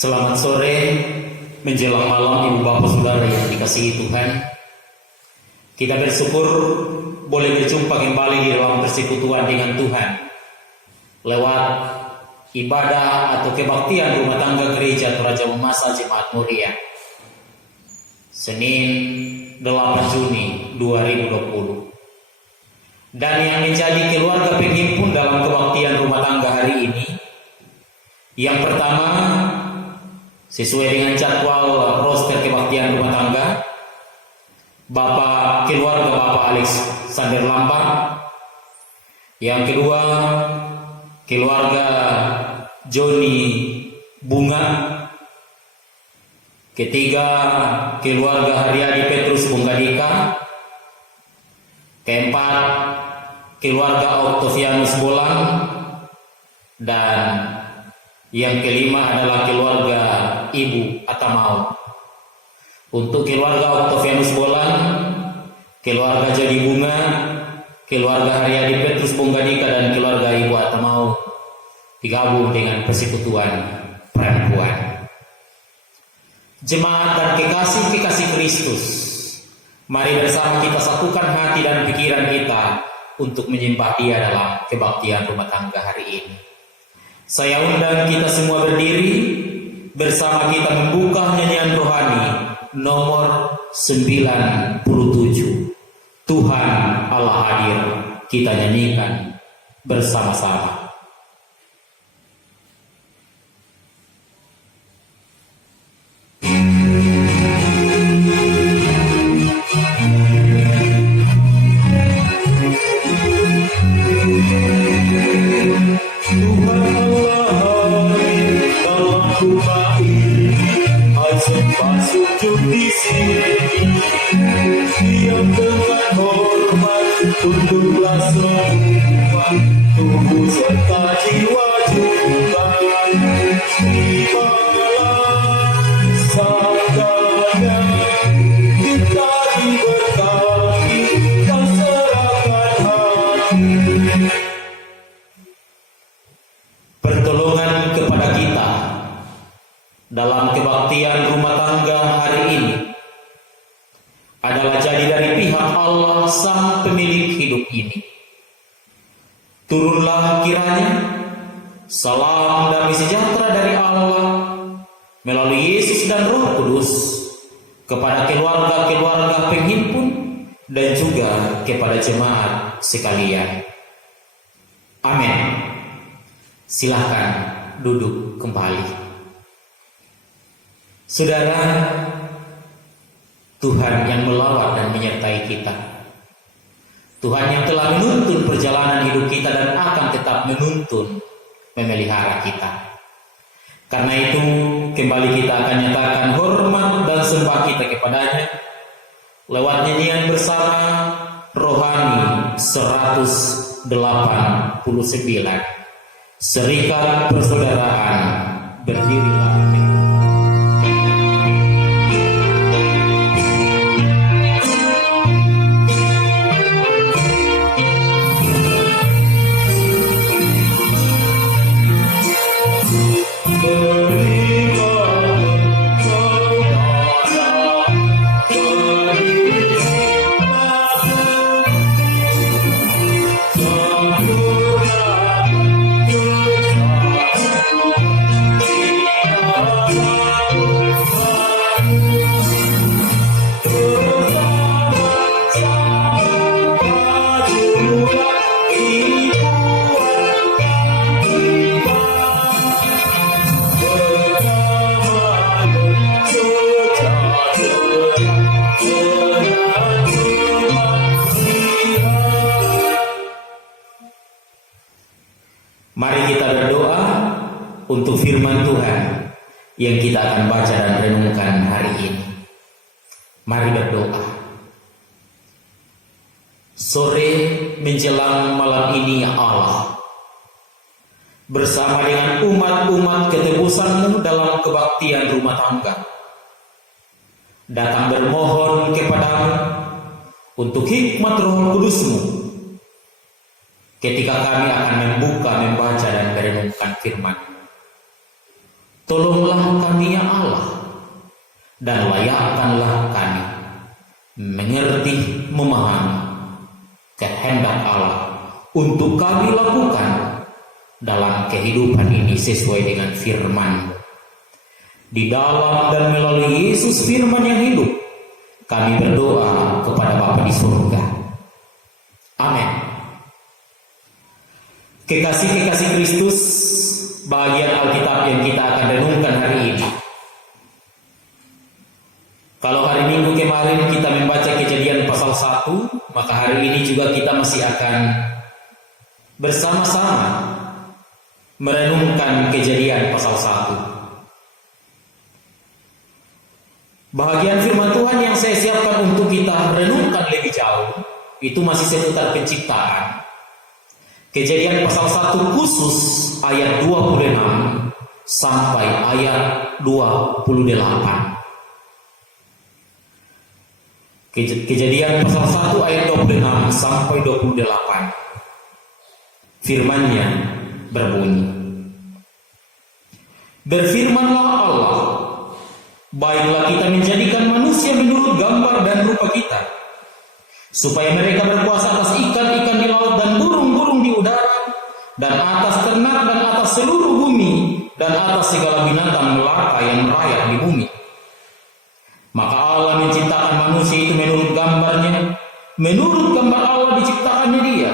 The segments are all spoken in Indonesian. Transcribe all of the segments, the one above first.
Selamat sore menjelang malam Ibu Bapak Saudara yang dikasihi Tuhan. Kita bersyukur boleh berjumpa kembali di dalam persekutuan dengan Tuhan lewat ibadah atau kebaktian rumah tangga gereja Toraja Mamasa Jemaat Muria. Senin 8 Juni 2020. Dan yang menjadi keluarga penghimpun dalam kebaktian rumah tangga hari ini, yang pertama, sesuai dengan jadwal roster kebaktian rumah tangga, keluarga Bapak Alexander Lambang. Yang kedua, keluarga Joni Bunga. Ketiga, keluarga Haryadi Petrus Bunggadika. Keempat, keluarga Octavianus Bolang. Dan yang kelima adalah keluarga Ibu Atamau. Untuk keluarga Octavianus Bolang, keluarga Joni Bunga, keluarga Haryadi Petrus Bunggadika, dan keluarga Ibu Atamau digabung dengan persekutuan perempuan. Jemaat dan kekasih-kekasih Kristus, mari bersama kita satukan hati dan pikiran kita untuk menyembah Dia dalam kebaktian rumah tangga hari ini. Saya undang kita semua berdiri, bersama kita membuka nyanyian rohani nomor 97. Tuhan Allah hadir, kita nyanyikan bersama-sama. Tunduklah semua tubuh serta jiwa juga, terimalah sabdanya, kita diberkati dan serahkan hati. Pertolongan kepada kita dalam kebaktian rumah tangga hari ini adalah jadi dari pihak Allah Sang Pemilik hidup ini. Turunlah kiranya salam damai sejahtera dari Allah melalui Yesus dan Roh Kudus kepada keluarga-keluarga penghimpun dan juga kepada jemaat sekalian. Amin. Silakan duduk kembali. Saudara, Tuhan yang melawat dan menyertai kita, Tuhan yang telah menuntun perjalanan hidup kita dan akan tetap menuntun, memelihara kita. Karena itu kembali kita akan nyatakan hormat dan sembah kita kepadanya lewat nyanyian bersama rohani 189, Serikat Persaudaraan Berdirilah. Mari kita berdoa untuk firman Tuhan yang kita akan baca dan renungkan hari ini. Mari berdoa. Sore menjelang malam ini ya Allah, bersama dengan umat-umat ketebusan-Mu dalam kebaktian rumah tangga, datang bermohon kepadamu untuk hikmat Roh Kudus-Mu ketika kami akan membuka, membaca dan merenungkan firman. Tolonglah kami ya Allah, dan layakkanlah kami mengerti, memahami kehendak Allah untuk kami lakukan dalam kehidupan ini sesuai dengan firman. Di dalam dan melalui Yesus firman yang hidup, kami berdoa kepada Bapa di surga. Amin. Kekasih-kekasih Kristus, bagian Alkitab yang kita akan renungkan hari ini. Kalau hari Minggu kemarin kita membaca Kejadian pasal 1, maka hari ini juga kita masih akan bersama-sama merenungkan Kejadian pasal 1. Bahagian firman Tuhan yang saya siapkan untuk kita renungkan lebih jauh itu masih seputar penciptaan. Kejadian pasal 1 khusus ayat 26 sampai ayat 28. Kejadian pasal 1 ayat 26 sampai 28. Firman-Nya berbunyi, berfirmanlah Allah, baiklah kita menjadikan manusia menurut gambar dan rupa kita, supaya mereka berkuasa atas ikan-ikan di laut dan burung-burung di udara, dan atas ternak dan atas seluruh bumi, dan atas segala binatang melata yang merayap di bumi. Maka Allah menciptakan manusia itu menurut gambarnya, menurut gambar Allah diciptakannya dia,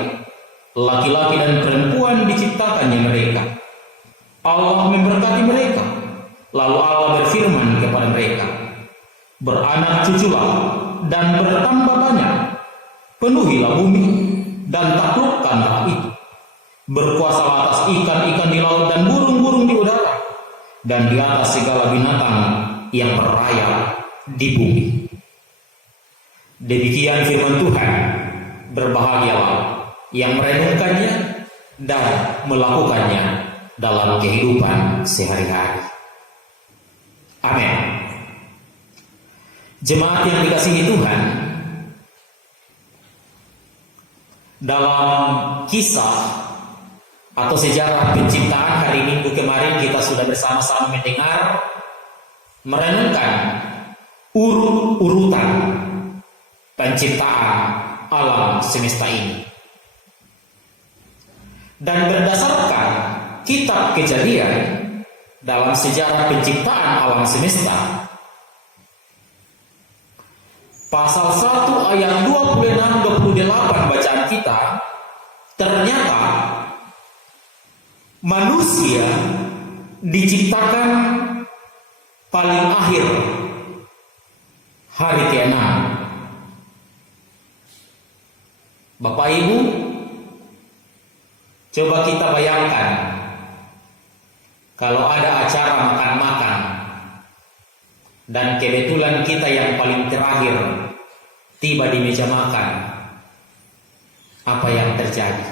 laki-laki dan perempuan diciptakannya mereka. Allah memberkati mereka, lalu Allah berfirman kepada mereka, beranak cuculah dan bertambah banyak, penuhilah bumi dan taklukkanlah itu, berkuasalah atas ikan-ikan di laut dan burung-burung di udara, dan di atas segala binatang yang merayap di bumi. Demikian firman Tuhan. Berbahagialah yang merenungkannya dan melakukannya dalam kehidupan sehari-hari. Amin. Jemaat yang dikasihi Tuhan, dalam kisah atau sejarah penciptaan hari Minggu kemarin kita sudah bersama-sama mendengar, merenungkan urut-urutan penciptaan alam semesta ini. Dan berdasarkan kitab Kejadian dalam sejarah penciptaan alam semesta, pasal 1 ayat 26-28 bacaan kita, ternyata manusia diciptakan paling akhir, hari ke-6. Bapak Ibu, coba kita bayangkan kalau ada acara makan-makan dan kebetulan kita yang paling terakhir tiba di meja makan, apa yang terjadi?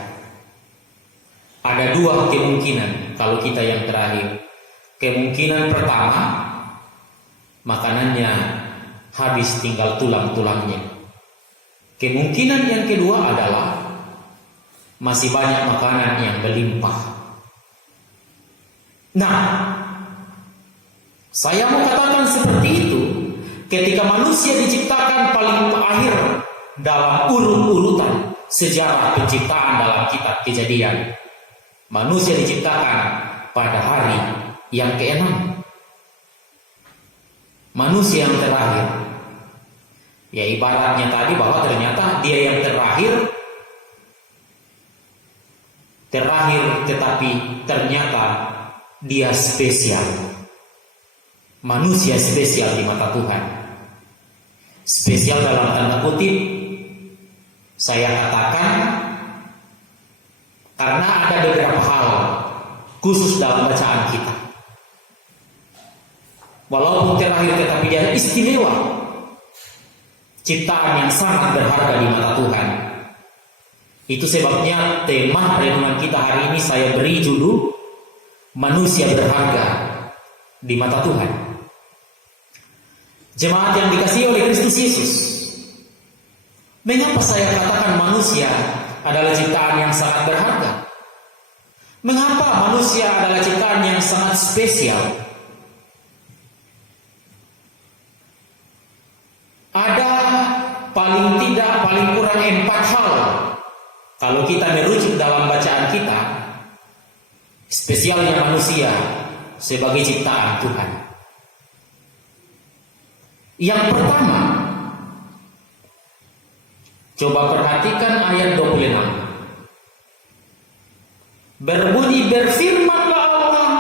Ada dua kemungkinan kalau kita yang terakhir. Kemungkinan pertama, makanannya habis tinggal tulang-tulangnya. Kemungkinan yang kedua adalah masih banyak makanan yang berlimpah. Nah, saya mau katakan seperti itu ketika manusia diciptakan paling akhir dalam urut-urutan sejarah penciptaan dalam kitab Kejadian. Manusia diciptakan pada hari yang ke-6. Manusia yang terakhir. Ya ibaratnya tadi bahwa ternyata dia yang terakhir tetapi ternyata dia spesial. Manusia spesial di mata Tuhan. Spesial dalam tanda kutip saya katakan karena ada beberapa hal khusus dalam bacaan kita. Walaupun terakhir tetapi dia istimewa. Ciptaan yang sangat berharga di mata Tuhan. Itu sebabnya tema renungan kita hari ini saya beri judul Manusia Berharga di Mata Tuhan. Jemaat yang dikasihi oleh Kristus Yesus, mengapa saya katakan manusia adalah ciptaan yang sangat berharga? Mengapa manusia adalah ciptaan yang sangat spesial? Kalau kita merujuk dalam bacaan kita, spesialnya manusia sebagai ciptaan Tuhan. Yang pertama, coba perhatikan ayat 26. Berbunyi, berfirmanlah Allah,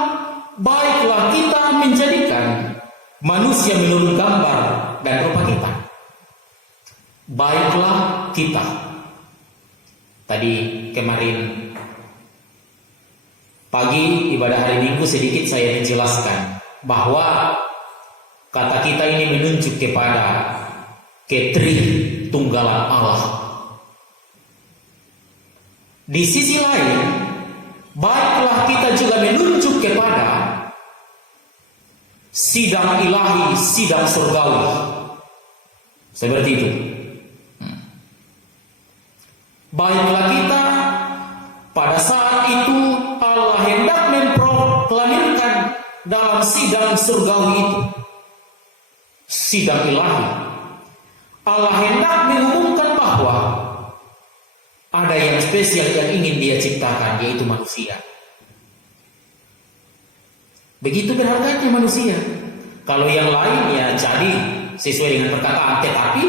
baiklah kita menjadikan manusia menurut gambar dan rupa kita. Baiklah kita. Tadi kemarin pagi ibadah hari Minggu sedikit saya menjelaskan bahwa kata kita ini menunjuk kepada ketritunggalan Allah. Di sisi lain, baiklah kita juga menunjuk kepada sidang ilahi, sidang surgawi. Seperti itu. Baiklah kita pada saat itu Allah hendak memproklamirkan dalam sidang surgawi itu, sidang ilahi. Allah hendak mengumumkan bahwa ada yang spesial yang ingin Dia ciptakan, yaitu manusia. Begitu berharganya manusia. Kalau yang lain ya jadi sesuai dengan perkataan, tetapi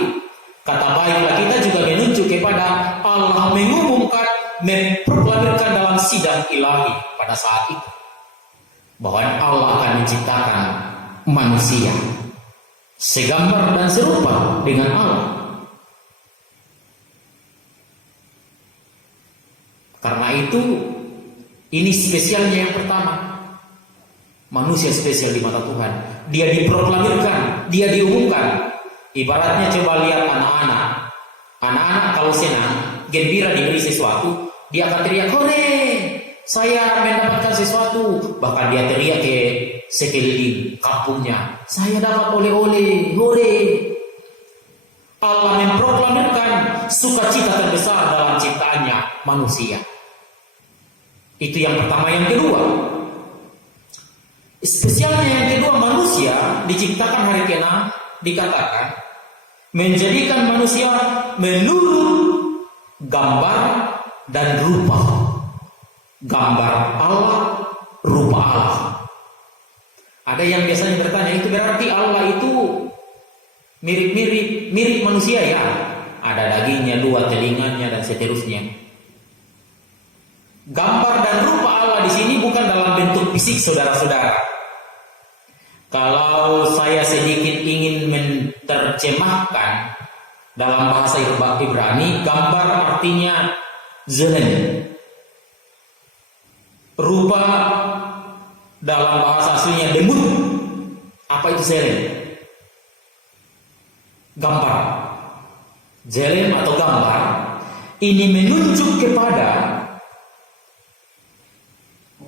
kata baiklah kita juga menunjuk kepada Allah mengumumkan, memproklamirkan dalam sidang ilahi pada saat itu bahwa Allah akan menciptakan manusia segambar dan serupa dengan Allah. Karena itu, ini spesialnya yang pertama. Manusia spesial di mata Tuhan. Dia diproklamirkan, dia diumumkan. Ibaratnya coba lihat anak-anak. Anak-anak kalau senang, gembira diberi sesuatu, dia akan teriak, "Hore, saya mendapatkan sesuatu." Bahkan dia teriak ke sekeliling kampungnya, "Saya dapat oleh-oleh, hore." Allah memproklamirkan sukacita terbesar dalam ciptaannya manusia. Itu yang pertama. Yang kedua, spesialnya yang kedua, manusia diciptakan hari ke-6 dikatakan menjadikan manusia menurut gambar dan rupa. Gambar Allah, rupa Allah. Ada yang biasanya bertanya, itu berarti Allah itu mirip manusia ya? Ada dagingnya, 2 telinganya dan seterusnya. Gambar dan rupa Allah di sini bukan dalam bentuk fisik, saudara-saudara. Kalau saya sedikit ingin menerjemahkan dalam bahasa Ibrani, gambar artinya zelen. Rupa dalam bahasa aslinya demut. Apa itu zelen? Gambar. Zelen atau gambar ini menunjuk kepada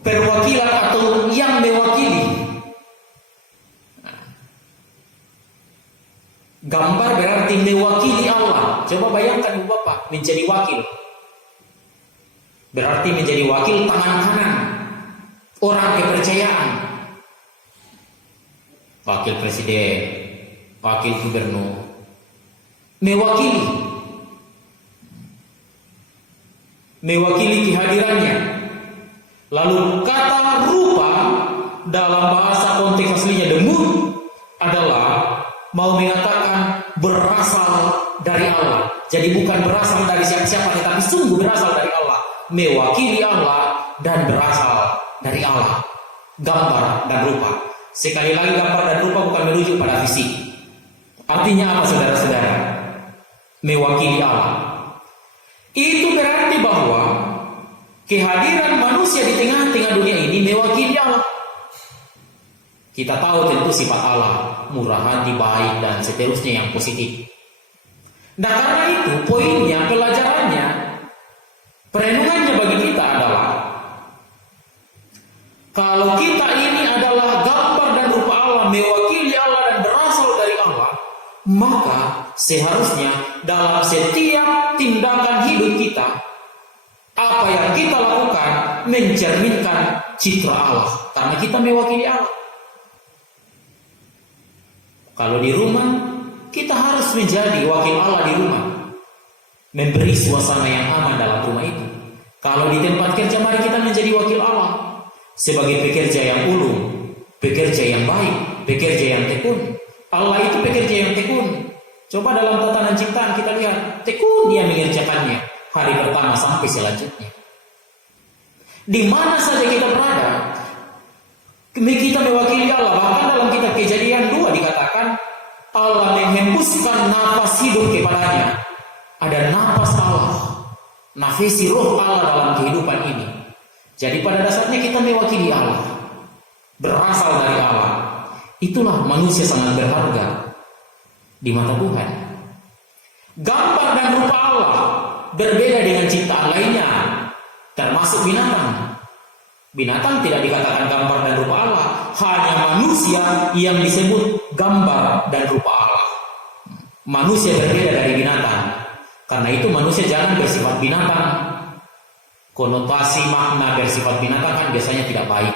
perwakilan atau yang mewakili. Gambar berarti mewakili Allah. Coba bayangkan Ibu Bapak menjadi wakil. Berarti menjadi wakil tangan kanan orang kepercayaan. Wakil presiden, wakil gubernur. Mewakili. Mewakili kehadirannya. Lalu kata rupa dalam bahasa konteks aslinya demut adalah mau mengatakan berasal dari Allah. Jadi bukan berasal dari siapa-siapa, tetapi sungguh berasal dari Allah. Mewakili Allah dan berasal dari Allah. Gambar dan rupa. Sekali lagi, gambar dan rupa bukan merujuk pada fisik. Artinya apa, saudara-saudara? Mewakili Allah. Itu berarti bahwa kehadiran manusia di tengah-tengah dunia ini mewakili Allah. Kita tahu tentu sifat Allah, murah hati, baik, dan seterusnya yang positif. Nah karena itu poinnya, pelajarannya, perenungannya bagi kita adalah kalau kita ini adalah gambar dan rupa Allah, mewakili Allah dan berasal dari Allah, maka seharusnya dalam setiap tindakan hidup kita, apa yang kita lakukan mencerminkan citra Allah, karena kita mewakili Allah. Kalau di rumah, kita harus menjadi wakil Allah di rumah, memberi suasana yang aman dalam rumah itu. Kalau di tempat kerja, mari kita menjadi wakil Allah sebagai pekerja yang ulung, pekerja yang baik, pekerja yang tekun. Allah itu pekerja yang tekun. Coba dalam tatanan ciptaan kita lihat, tekun dia mengerjakannya hari pertama sampai selanjutnya. Di mana saja kita berada, kita mewakili Allah. Bahkan dalam kitab Kejadian 2 dikatakan Allah menghembuskan nafas hidup kepadanya. Ada nafas Allah, nafasi roh Allah dalam kehidupan ini. Jadi pada dasarnya kita mewakili Allah, berasal dari Allah. Itulah manusia sangat berharga di mata Tuhan. Gambar dan rupa Allah berbeda dengan ciptaan lainnya, termasuk binatang. Binatang tidak dikatakan gambar dan rupa Allah, hanya manusia yang disebut gambar dan rupa Allah. Manusia berbeda dari binatang. Karena itu manusia jangan bersifat binatang. Konotasi makna bersifat binatang kan biasanya tidak baik.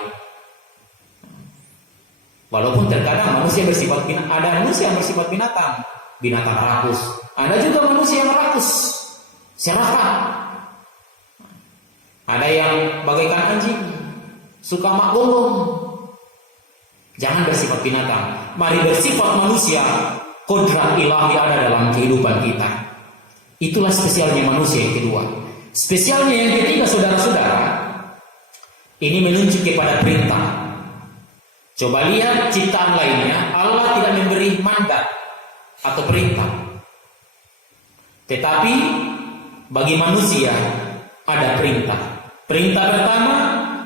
Walaupun terkadang manusia bersifat binatang, ada manusia yang bersifat binatang, binatang rakus. Ada juga manusia yang rakus, serakah. Ada yang bagaikan anjing, suka mak gonggong. Jangan bersifat binatang. Mari bersifat manusia. Kodrat ilahi ada dalam kehidupan kita. Itulah spesialnya manusia yang kedua. Spesialnya yang ketiga, saudara-saudara, ini menunjuk kepada perintah. Coba lihat ciptaan lainnya, Allah tidak memberi mandat atau perintah. Tetapi bagi manusia ada perintah. Perintah pertama,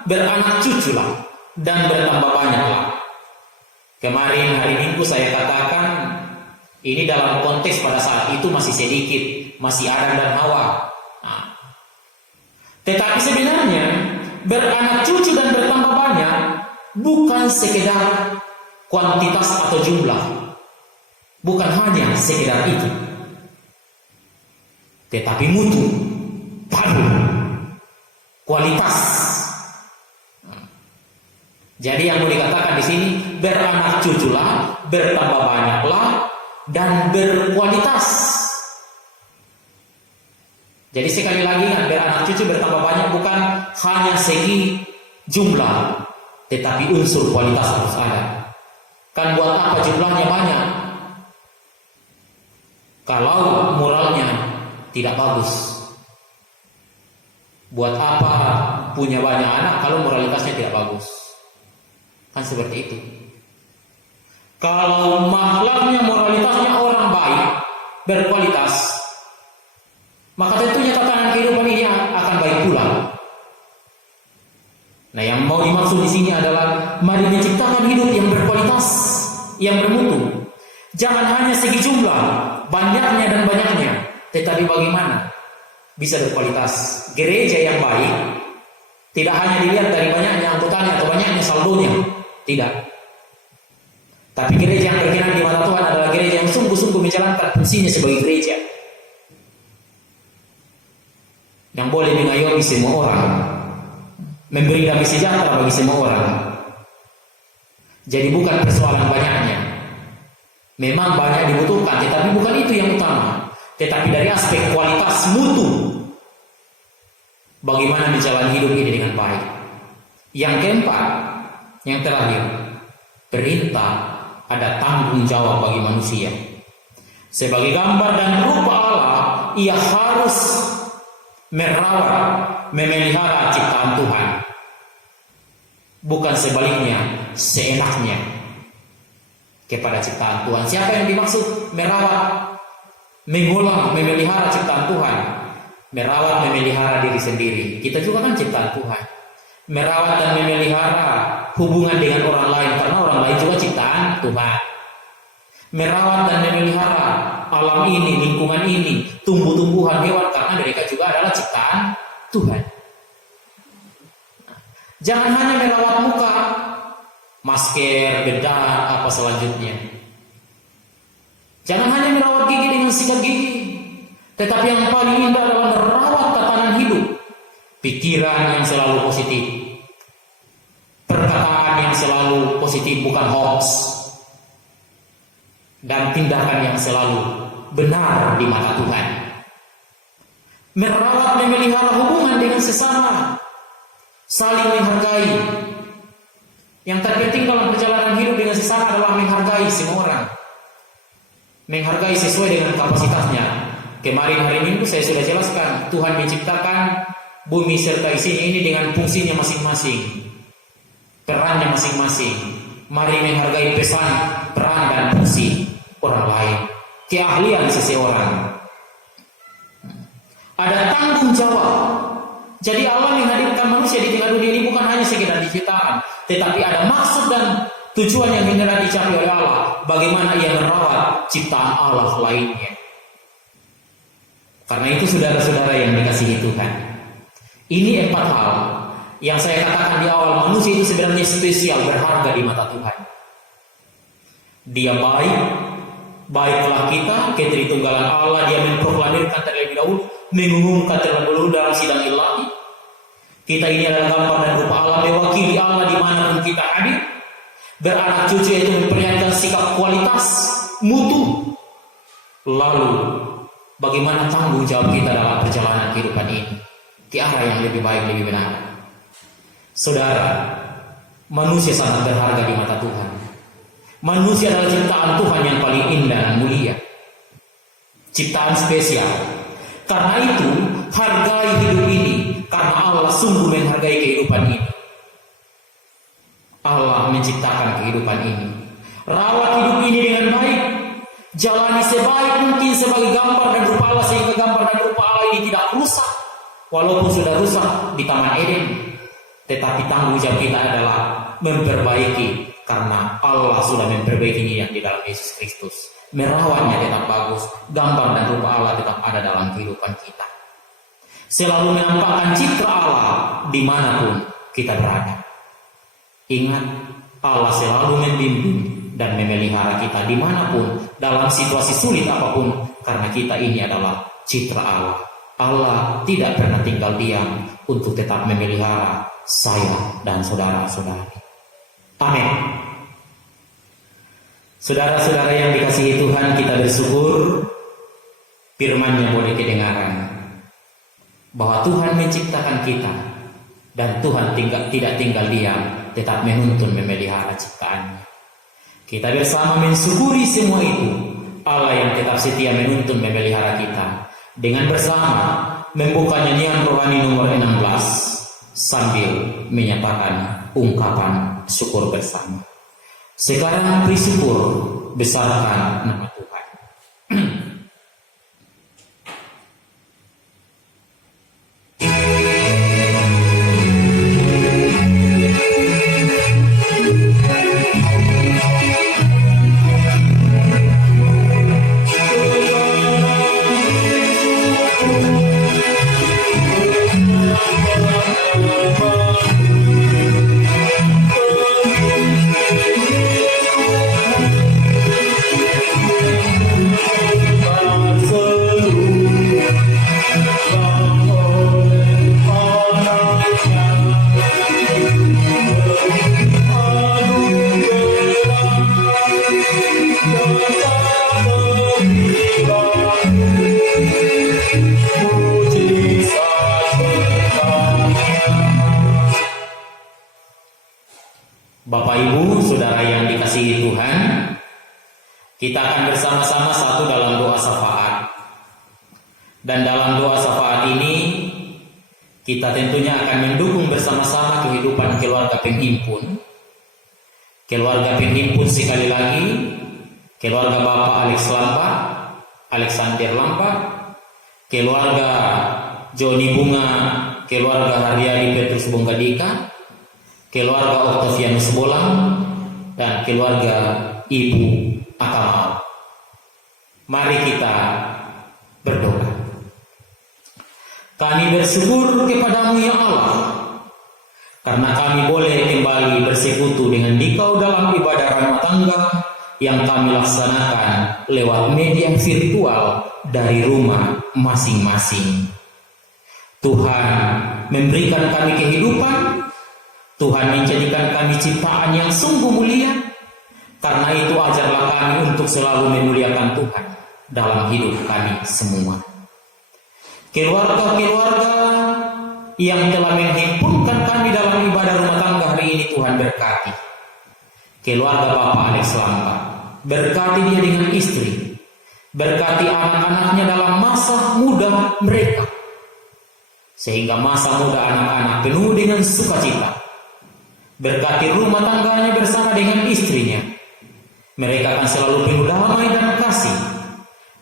beranak cuculah dan bertambah banyaklah. Kemarin hari Minggu saya katakan, ini dalam konteks pada saat itu masih sedikit, masih Adam dan Hawa. Nah, tetapi sebenarnya beranak cucu dan bertambah banyak bukan sekedar kuantitas atau jumlah, bukan hanya sekedar itu, tetapi mutu, padu, kualitas. Jadi yang mau dikatakan di sini, beranak cuculah, bertambah banyaklah, dan berkualitas. Jadi sekali lagi ingat, beranak cucu bertambah banyak bukan hanya segi jumlah, tetapi unsur kualitas harus ada. Kan buat apa jumlahnya banyak kalau moralnya tidak bagus? Buat apa punya banyak anak kalau moralitasnya tidak bagus? Kan seperti itu. Kalau makhluknya, moralitasnya orang baik, berkualitas, maka tentunya tatanan kehidupan ini akan baik pula. Nah, yang mau dimaksud di sini adalah mari menciptakan hidup yang berkualitas, yang bermutu. Jangan hanya segi jumlah, banyaknya dan banyaknya, tetapi bagaimana bisa berkualitas. Gereja yang baik tidak hanya dilihat dari banyaknya anggotanya atau banyaknya saldonya, tidak. Tapi gereja yang berkenan di mata Tuhan adalah gereja yang sungguh-sungguh menjalankan fungsinya sebagai gereja, yang boleh mengayomi semua orang, memberi damai sejahtera bagi semua orang. Jadi bukan persoalan banyaknya. Memang banyak dibutuhkan, tetapi bukan itu yang utama. Tetapi dari aspek kualitas mutu, bagaimana menjalani hidup ini dengan baik. Yang keempat, yang terakhir, perintah ada tanggung jawab bagi manusia. Sebagai gambar dan rupa Allah, ia harus merawat, memelihara ciptaan Tuhan. Bukan sebaliknya, seenaknya kepada ciptaan Tuhan. Siapa yang dimaksud merawat, mengolah, memelihara ciptaan Tuhan? Merawat, memelihara diri sendiri. Kita juga kan ciptaan Tuhan. Merawat dan memelihara hubungan dengan orang lain, karena orang lain juga ciptaan Tuhan. Merawat dan memelihara alam ini, lingkungan ini, tumbuh-tumbuhan, hewan, karena mereka juga adalah ciptaan Tuhan. Jangan hanya merawat muka, masker, bedak, apa selanjutnya. Jangan hanya merawat gigi dengan sikat gigi, tetapi yang paling indah adalah merawat tatanan hidup. Pikiran yang selalu positif, perkataan yang selalu positif, bukan hoax, dan tindakan yang selalu benar di mata Tuhan. merawat, memelihara hubungan dengan sesama, saling menghargai. Yang terpenting dalam perjalanan hidup dengan sesama adalah menghargai semua orang, menghargai sesuai dengan kapasitasnya. Kemarin hari Minggu saya sudah jelaskan, Tuhan menciptakan bumi serta isinya ini dengan fungsinya masing-masing, perannya masing-masing. Mari menghargai pesan, peran dan fungsi orang lain, keahlian seseorang. Ada tanggung jawab. Jadi Allah menghadirkan manusia di tengah dunia ini bukan hanya sekedar diciptakan, tetapi ada maksud dan tujuan yang hendak dicapai oleh Allah. Bagaimana ia merawat ciptaan Allah lainnya. Karena itu saudara-saudara yang dikasihi Tuhan, ini 4 hal yang saya katakan di awal, manusia itu sebenarnya spesial, berharga di mata Tuhan. Dia baik, baiklah kita, ketritunggalan Allah. Dia memproklamirkan terlebih dahulu, mengumumkan terlebih dahulu dalam sidang ilahi. Kita ini adalah gambar dan rupa Allah, mewakili Allah dimanapun kita hadir. Beranak cucu itu memperlihatkan sikap kualitas, mutu. Lalu bagaimana tanggung jawab kita dalam perjalanan kehidupan ini ke arah yang lebih baik, lebih benar. Saudara, manusia sangat berharga di mata Tuhan. Manusia adalah ciptaan Tuhan yang paling indah dan mulia, ciptaan spesial. Karena itu, hargai hidup ini, karena Allah sungguh menghargai kehidupan ini. Allah menciptakan kehidupan ini. Rawat hidup ini dengan baik, jalani sebaik mungkin sebagai gambar dan rupa Allah, sehingga gambar dan rupa Allah ini tidak rusak. Walaupun sudah rusak di Taman Eden, tetapi tanggung jawab kita adalah memperbaiki, karena Allah sudah memperbaikinya yang di dalam Yesus Kristus. Merawatnya tetap bagus, gambar dan rupa Allah tetap ada dalam kehidupan kita. Selalu menampakkan citra Allah dimanapun kita berada. Ingat, Allah selalu membimbing dan memelihara kita dimanapun, dalam situasi sulit apapun, karena kita ini adalah citra Allah. Allah tidak pernah tinggal diam untuk tetap memelihara saya dan saudara-saudari. Amin. Saudara-saudara yang dikasihi Tuhan, kita bersyukur firman-Nya boleh kedengaran, bahwa Tuhan menciptakan kita dan Tuhan tidak tinggal diam, tetap menuntun memelihara ciptaannya. Kita bersama mensyukuri semua itu, Allah yang tetap setia menuntun memelihara kita, dengan bersama membuka nyanyian rohani nomor 16 sambil menyatakan ungkapan syukur bersama. Sekarang beri syukur, besarkan nama Tuhan. Bapak Ibu, saudara yang dikasihi Tuhan, kita akan bersama-sama satu dalam doa syafaat. Dan dalam doa syafaat ini, kita tentunya akan mendukung bersama-sama kehidupan keluarga penghimpun. Keluarga penghimpun sekali lagi, keluarga Bapak Alexander Lampa, keluarga Joni Bunga, keluarga Haryadi Petrus Bonggadika, keluarga Octavianus Bolang, dan keluarga Ibu Akamal. Mari kita berdoa. Kami bersyukur kepadamu ya Allah, karena kami boleh kembali bersekutu dengan Dikau dalam ibadah rumah tangga yang kami laksanakan lewat media virtual dari rumah masing-masing. Tuhan memberikan kami kehidupan, Tuhan menjadikan kami ciptaan yang sungguh mulia. Karena itu ajarlah kami untuk selalu memuliakan Tuhan dalam hidup kami semua. keluarga-keluarga yang telah menghimpunkan kami dalam ibadah rumah tangga hari ini, Tuhan berkati. Keluarga Bapak Alex Lamba, berkati dia dengan istri, berkati anak-anaknya dalam masa muda mereka, sehingga masa muda anak-anak penuh dengan sukacita. Berkati rumah tangganya bersama dengan istrinya, mereka akan selalu penuh damai dan kasih.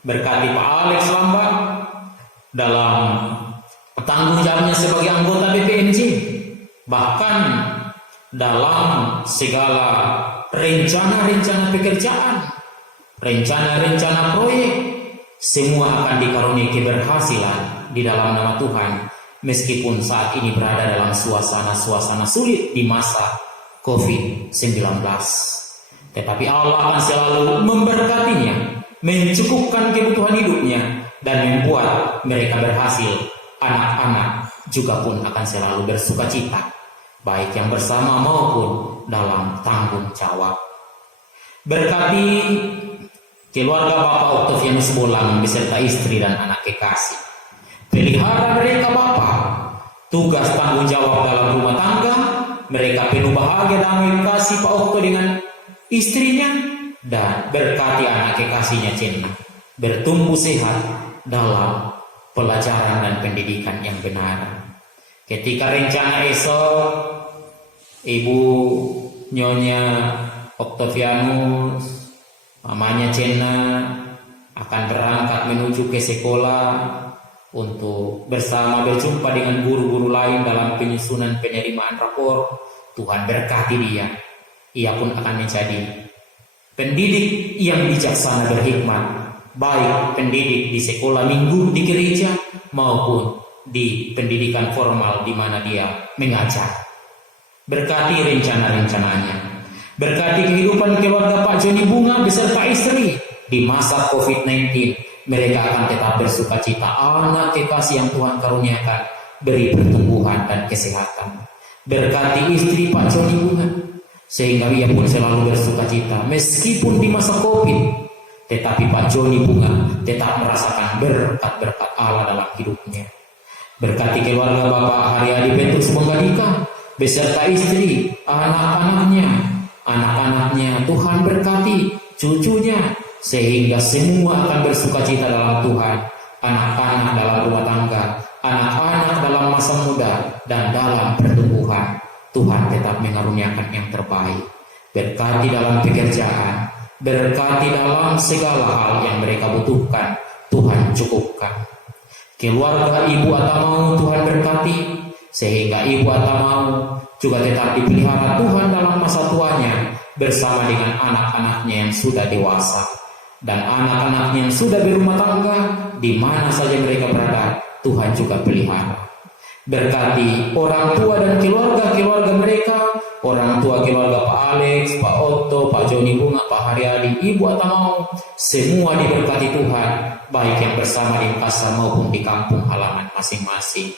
Berkati Pak Alex Lamba dalam tanggung jawabnya sebagai anggota BPMJ, bahkan dalam segala rencana-rencana pekerjaan, rencana-rencana proyek, semua akan dikaruniai keberhasilan di dalam nama Tuhan, meskipun saat ini berada dalam suasana-suasana sulit di masa COVID-19. Tetapi Allah akan selalu memberkatinya, mencukupkan kebutuhan hidupnya, dan membuat mereka berhasil. Anak-anak juga pun akan selalu bersuka cita, baik yang bersama maupun dalam tanggung jawab. Berkati keluarga Bapak Octavianus Bolang beserta istri dan anak kekasih. Pelihara mereka Bapak, tugas tanggung jawab dalam rumah tangga, mereka penuh bahagia damai kasih Pak Okto dengan istrinya, dan berkati anak kekasihnya Cina bertumbuh sehat dalam pelajaran dan pendidikan yang benar. Ketika rencana esok Ibu Nyonya Octavianus, mamanya Cina akan berangkat menuju ke sekolah untuk bersama berjumpa dengan guru-guru lain dalam penyusunan penerimaan rapor, Tuhan berkati dia. Ia pun akan menjadi pendidik yang bijaksana berhikmat, baik pendidik di sekolah minggu di gereja maupun di pendidikan formal di mana dia mengajar. Berkati rencana-rencananya, berkati kehidupan keluarga Pak Joni Bunga beserta istri di masa COVID-19. Mereka akan tetap bersuka cita. Anak kekasih yang Tuhan karuniakan beri pertumbuhan dan kesehatan. Berkati istri Pak Joni Bunga sehingga ia pun selalu bersuka cita meskipun di masa COVID. Tetapi Pak Joni Bunga tetap merasakan berkat-berkat Allah dalam hidupnya. Berkati keluarga Bapak Haryadi Petrus Menggadika beserta istri, anak-anaknya, Tuhan berkati cucunya, sehingga semua akan bersuka cita dalam Tuhan. Anak-anak dalam rumah tangga, anak-anak dalam masa muda, dan dalam pertumbuhan, Tuhan tetap mengaruniakan yang terbaik. Berkati dalam pekerjaan, berkati dalam segala hal yang mereka butuhkan, Tuhan cukupkan. Keluarga Ibu Atamau Tuhan berkati, sehingga Ibu Atamau juga tetap dipelihara Tuhan dalam masa tuanya bersama dengan anak-anaknya yang sudah dewasa dan anak-anaknya yang sudah berumah tangga, di mana saja mereka berada, Tuhan juga pelihara. Berkati orang tua dan keluarga-keluarga mereka, orang tua keluarga Pak Alex, Pak Otto, Pak Joni Bunga, Pak Haryadi, Ibu Atamau, semua diberkati Tuhan, baik yang bersama di Makassar maupun di kampung halaman masing-masing.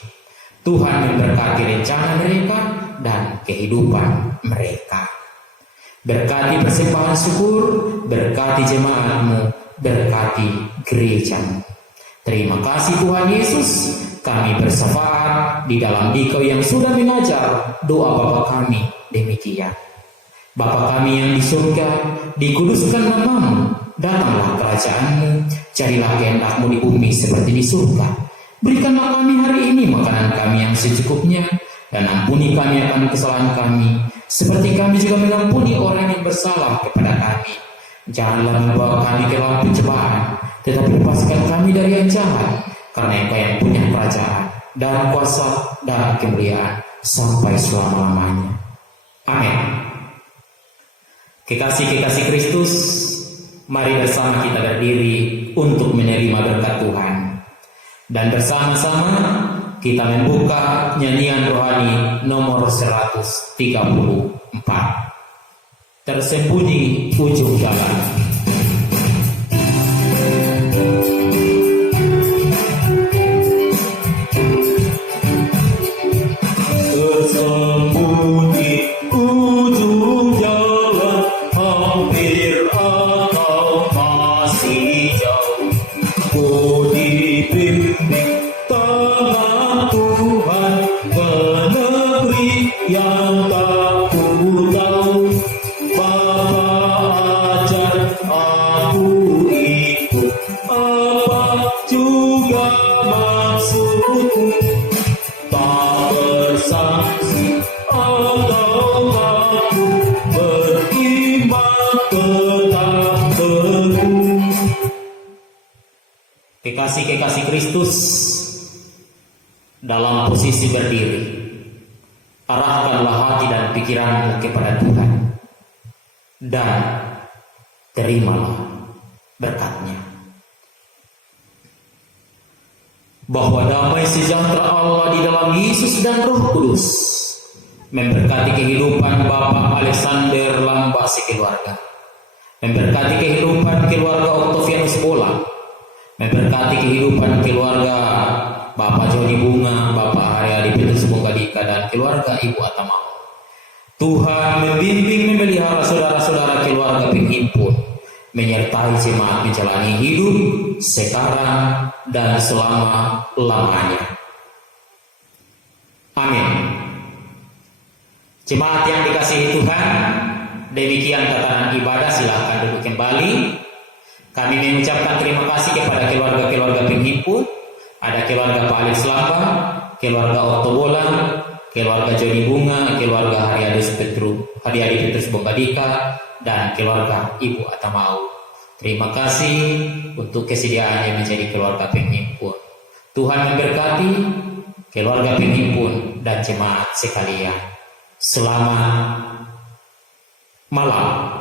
Tuhan memberkati rencana mereka dan kehidupan mereka. Berkati persembahan syukur, berkati jemaatmu, berkati gerejamu. Terima kasih Tuhan Yesus, kami bersyafaat di dalam Dikau yang sudah mengajar doa Bapa kami demikian. Bapa kami yang di surga, dikuduskan namamu, datanglah kerajaanmu, jadilah kehendak-Mu di bumi seperti di surga. Berikanlah kami hari ini makanan kami yang secukupnya, dan ampuni kami akan kesalahan kami, seperti kami juga mengampuni orang yang bersalah kepada kami. Janganlah membawa kami ke dalam pencobaan, tetapi lepaskan kami dari yang jahat, karena Engkau yang punya kerajaan dan kuasa dan kemuliaan sampai selama-lamanya. Amin. Kekasih-kekasih Kristus, mari bersama kita berdiri untuk menerima berkat Tuhan. Dan bersama-sama kita membuka nyanyian rohani nomor 134. Tersembunyi ujung jalan. Tersembunyi ujung jalan, hampir atau masih jauh. Ku dibimbing ke negeri yang tak ku tahu. Bapa ajar aku ikut, apa juga maksudmu? Tak bersaksi atau aku beriman tetap teguh. Kekasih-kekasih Kristus, dalam posisi berdiri, arahkanlah hati dan pikiranmu kepada Tuhan, dan terimalah berkat-Nya. Bahwa damai sejahtera Allah di dalam Yesus dan Roh Kudus memberkati kehidupan Bapak Alexander Lamba sekeluarga, memberkati kehidupan keluarga Octavianus Bola, memberkati kehidupan keluarga Bapak Joni Bunga, Bapak Haryadi Petrus Bonggadika, dan keluarga Ibu Atamau. Tuhan membimbing memelihara saudara-saudara keluarga penghimpun, menyertai jemaat menjalani hidup sekarang dan selama-lamanya. Amin. Jemaat yang dikasihi Tuhan, demikian tatanan ibadah, silahkan duduk kembali. Kami mengucapkan terima kasih kepada keluarga-keluarga penghimpun. Ada keluarga Pak Alex Lamba, keluarga Otto Bola, keluarga Joni Bunga, keluarga Haryadi Petrus Bonggadika, dan keluarga Ibu Atamau. Terima kasih untuk kesediaannya menjadi keluarga penghimpun. Tuhan memberkati keluarga penghimpun dan jemaat sekalian. Selamat malam.